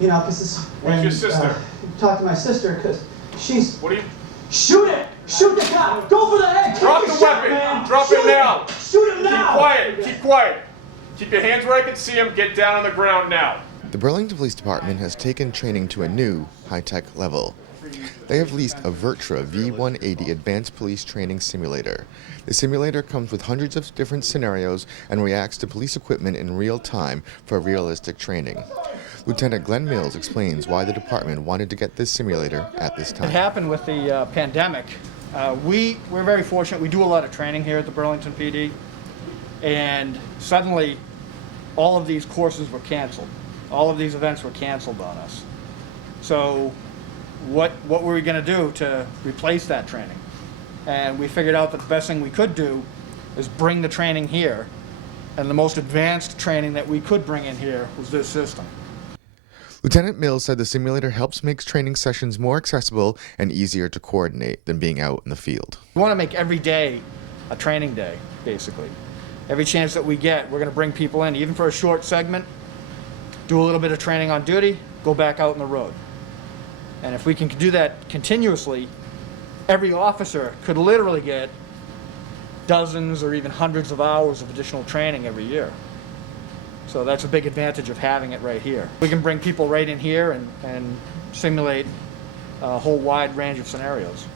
You know, because Where's your sister? Talk to my sister, because she's... What are you... Shoot it! Shoot the cop! Go for the head! Drop the weapon! Man. Drop it now! Shoot him now! Keep quiet! Keep quiet! Keep your hands where I can see them. Get down on the ground now. The Burlington Police Department has taken training to a new, high-tech level. They have leased a Virtra V180 Advanced Police Training Simulator. The simulator comes with hundreds of different scenarios and reacts to police equipment in real time for realistic training. Lieutenant Glenn Mills explains why the department wanted to get this simulator at this time. It happened with the pandemic. We're very fortunate. We do a lot of training here at the Burlington PD, and suddenly all of these courses were canceled. All of these events were canceled on us. So what were we going to do to replace that training? And we figured out that the best thing we could do is bring the training here, and the most advanced training that we could bring in here was this system. Lieutenant Mills said the simulator helps make training sessions more accessible and easier to coordinate than being out in the field. We want to make every day a training day, basically. Every chance that we get, we're going to bring people in, even for a short segment, do a little bit of training on duty, go back out on the road. And if we can do that continuously, every officer could literally get dozens or even hundreds of hours of additional training every year. So that's a big advantage of having it right here. We can bring people right in here and simulate a whole wide range of scenarios.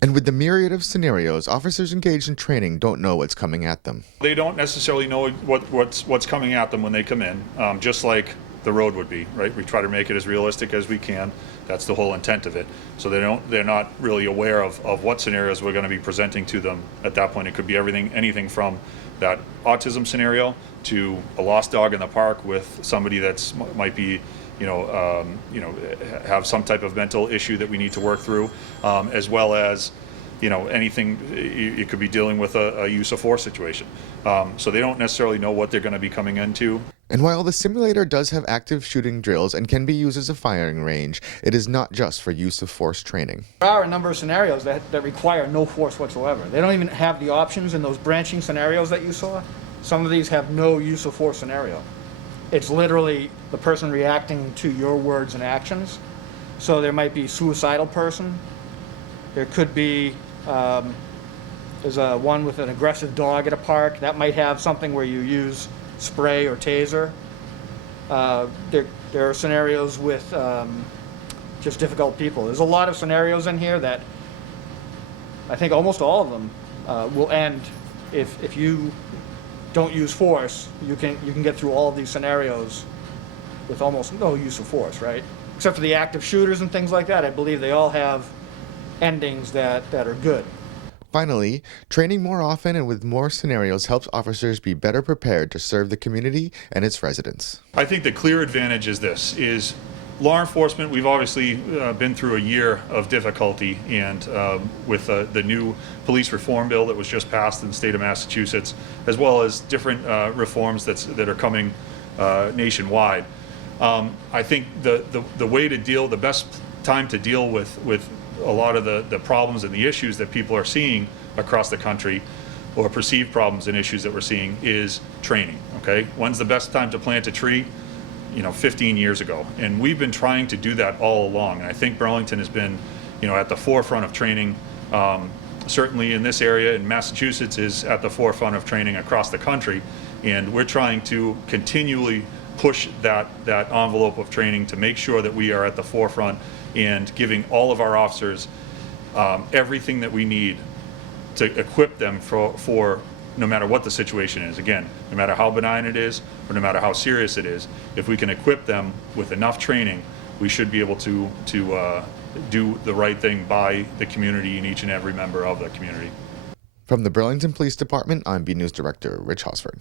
And with the myriad of scenarios, officers engaged in training don't know what's coming at them. They don't necessarily know what's coming at them when they come in, just like the road would be, right? We try to make it as realistic as we can. That's the whole intent of it. So they're not really aware of what scenarios we're going to be presenting to them at that point. It could be anything from that autism scenario to a lost dog in the park with somebody that's might be, have some type of mental issue that we need to work through, as well as, anything. You could be dealing with a use of force situation. So they don't necessarily know what they're going to be coming into. And while the simulator does have active shooting drills and can be used as a firing range, it is not just for use of force training. There are a number of scenarios that require no force whatsoever. They don't even have the options in those branching scenarios that you saw. Some of these have no use of force scenario. It's literally the person reacting to your words and actions. So there might be a suicidal person. There could be, there's one with an aggressive dog at a park. That might have something where you use spray or taser. There are scenarios with just difficult people. There's a lot of scenarios in here that I think almost all of them will end if you don't use force. You can get through all of these scenarios with almost no use of force, right? Except for the active shooters and things like that. I believe they all have endings that are good. Finally, training more often and with more scenarios helps officers be better prepared to serve the community and its residents. I think the clear advantage is law enforcement. We've obviously been through a year of difficulty, and with the new police reform bill that was just passed in the state of Massachusetts, as well as different reforms that are coming nationwide. I think the way to deal, the best time to deal with a lot of the problems and the issues that people are seeing across the country, or perceived problems and issues that we're seeing, is training. Okay, when's the best time to plant a tree? 15 years ago, and we've been trying to do that all along. And I think Burlington has been, at the forefront of training. Certainly in this area, and Massachusetts is at the forefront of training across the country. And we're trying to continually push that envelope of training to make sure that we are at the forefront and giving all of our officers everything that we need to equip them for no matter what the situation is. Again, no matter how benign it is or no matter how serious it is, if we can equip them with enough training, we should be able to do the right thing by the community and each and every member of the community. From the Burlington Police Department, I'm B News Director Rich Hosford.